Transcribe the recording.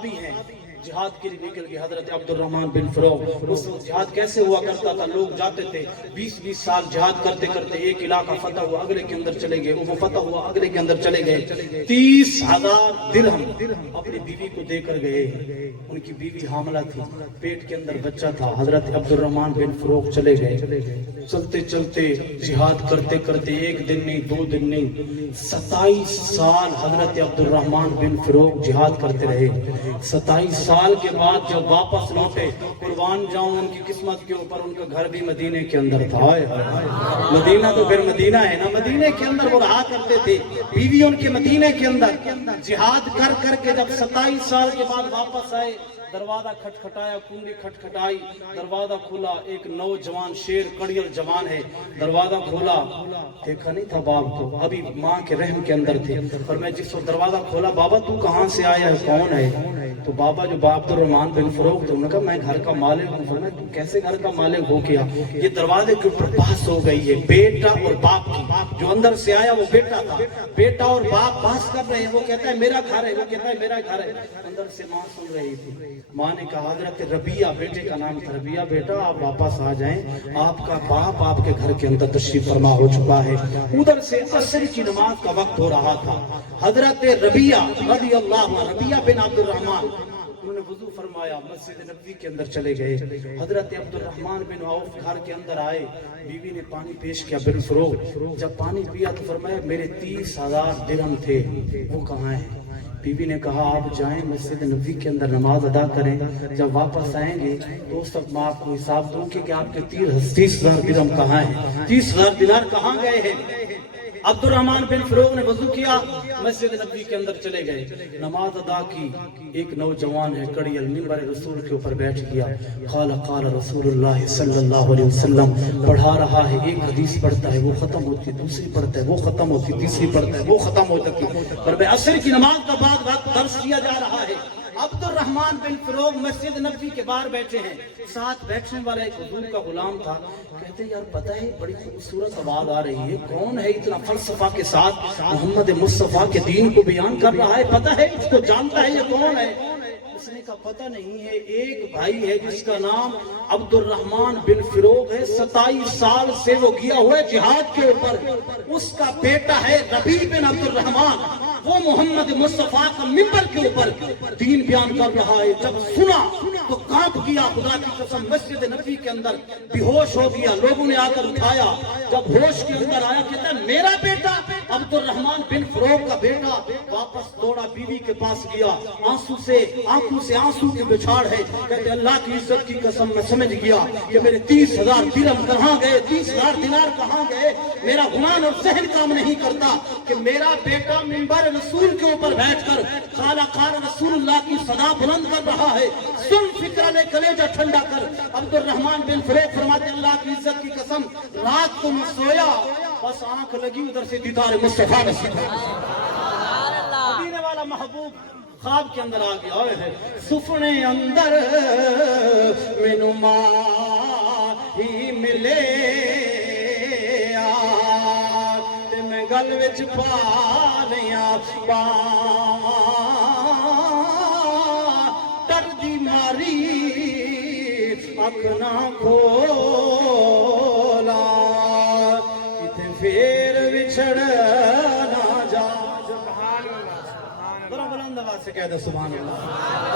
صحابی ہیں جہاد کے لیے نکل گئے حضرت عبد الرحمن بن فروغ. اس وقت جہاد کیسے ہوا کرتا تھا, لوگ جاتے تھے 20-20 سال جہاد کرتے کرتے ایک علاقہ فتح ہوا اگلے کے اندر چلے گئے, وہ فتح ہوا اگلے کے اندر چلے گئے. 30,000 درہم اپنی بیوی کو دے کر گئے. ان کی بیوی حاملہ تھی, پیٹ کے اندر بچہ تھا. حضرت عبد الرحمن بن فروغ چلے گئے. چلتے چلتے جہاد کرتے کرتے ایک دن نہیں 2 دن نہیں 27 سال حضرت عبد الرحمن بن فروغ جہاد کرتے رہے. 27 سال کے بعد جب واپس لوٹے, قربان جاؤں ان کی قسمت کے اوپر, ان کا گھر بھی مدینے کے اندر تھا. مدینہ تو پھر مدینہ ہے نا, مدینے کے اندر وہ رہا کرتے تھے, بیوی ان کے مدینے کے اندر. جہاد کر کر کے جب 27 سال کے بعد واپس آئے, دروازہ کھٹکھٹایا, کنڈی کھٹکھٹائی, دروازہ کھولا. ایک نوجوان شیر کڑیل جوان ہے, دروازہ کھولا, دیکھا نہیں تھا باپ کو, ابھی ماں کے رحم کے اندر تھے. اور میں جس وقت دروازہ کھولا, بابا تو کہاں سے آیا ہے, کون ہے؟ تو بابا جو عبد الرحمن بن فروغ تھے, انہوں نے کہا میں گھر کا مالک ہوں. فرمایا تو کیسے گھر کا مالک ہو گیا؟ یہ دروازے کے اوپر بحث ہو گئی ہے بیٹا اور باپ کی. جو اندر سے آیا وہ بیٹا تھا, بیٹا اور باپ بحث کر رہے ہیں. وہ کہتا ہے میرا گھر ہے, وہ کہتا ہے میرا گھر ہے. اندر سے ماں سن رہی تھی. ماں نے کہا حضرت ربیہ, بیٹے کا نام تھا ربیہ, بیٹا آپ واپس آ جائیں, آپ کا باپ آپ کے گھر کے اندر تشریف فرما ہو چکا ہے. ادھر سے عصر کی نماز کا وقت ہو رہا تھا. حضرت ربیہ رضی اللہ عنہ, ربیہ بن عبد الرحمن, انہوں نے وضو فرمایا, مسجد نبوی کے اندر چلے گئے. حضرت عبد الرحمن بن عوف گھر کے اندر آئے, بیوی نے پانی پیش کیا بن فروغ. جب پانی پیا تو فرمایا میرے 30,000 درہم تھے, وہ کہاں ہیں؟ بیوی نے کہا آپ جائیں مسجد نبوی کے اندر نماز ادا کریں, جب واپس آئیں گے تو اس وقت میں آپ کو حساب دوں کہ آپ کے 30,000 درہم کہاں ہیں, 30,000 دینار کہاں گئے ہیں. عبد الرحمن بن فروغ نے وضو کیا, مسجد نبوی کے اندر چلے گئے, نماز ادا کی. ایک نوجوان ہے کڑیل, منبر رسول کے اوپر بیٹھ گیا. قال قال رسول اللہ صلی اللہ علیہ وسلم, پڑھا رہا ہے, ایک حدیث پڑھتا ہے وہ ختم ہوتی, دوسری پڑھتا ہے وہ ختم ہوتی, تیسری پڑھتا ہے وہ ختم ہوتی. پر میں عصر کی نماز کا بعد وقت درس دیا جا رہا ہے. عبد الرحمن بن فروغ مسجد نبوی کے باہر بیٹھے ہیں, ساتھ بیٹھنے والا ایک حضور کا غلام تھا. کہتے ہیں یار پتہ ہے بڑی خوبصورت آواز آ رہی ہے, کون ہے اتنا فلسفہ کے ساتھ محمد مصطفیٰ کے دین کو بیان کر رہا ہے, پتہ ہے اس کو جانتا ہے یہ کون ہے؟ اس نے کہا پتہ نہیں ہے, ایک بھائی ہے جس کا نام عبد الرحمن بن فروغ ہے, 27 سال سے وہ گیا ہوا ہے جہاد کے اوپر, اس کا بیٹا ہے ربیع بن عبد الرحمن, وہ محمد مصطفیٰ کا منبر کے اوپر دین بیان کر رہا ہے. جب سنا تو کانپ گیا, خدا کی قسم مسجد نبوی کے اندر بے ہوش ہو گیا. لوگوں نے آ کر اٹھایا, جب ہوش کے اندر آیا کہتا ہے میرا بیٹا عبد الرحمن بن فروغ کا بیٹا. واپس دوڑا, بیوی کے پاس گیا, آنسوں سے آنسوں کی بچھاڑ ہے. کہتے اللہ کی عزت کی قسم میں سمجھ گیا کہ میرے 30,000 درہم کہاں گئے, 30,000 دینار کہاں گئے. میرا گمان اور ذہن کام نہیں کرتا کہ میرا بیٹا منبر رسول کے اوپر بیٹھ کر قال قال رسول اللہ کی صدا بلند کر رہا ہے. سن فکر لے کلیجہ ٹھنڈا کر. عبد الرحمن بن فروغ فرماتے اللہ کی عزت کی قسم رات کو میں سویا, بس آنکھ لگی ادھر سے دیدار مصطفیٰ میں مدینے والا محبوب خواب کے اندر آ گیا ہے. سفنے اندر مینو ماہی ملے تے میں گل وچ پا لیاں باواں, ڈردی ماری اکھ نہ کھولا, کتے پھر وچھڑ نہ جا. بلند آواز سے کہہ دو سبحان اللہ.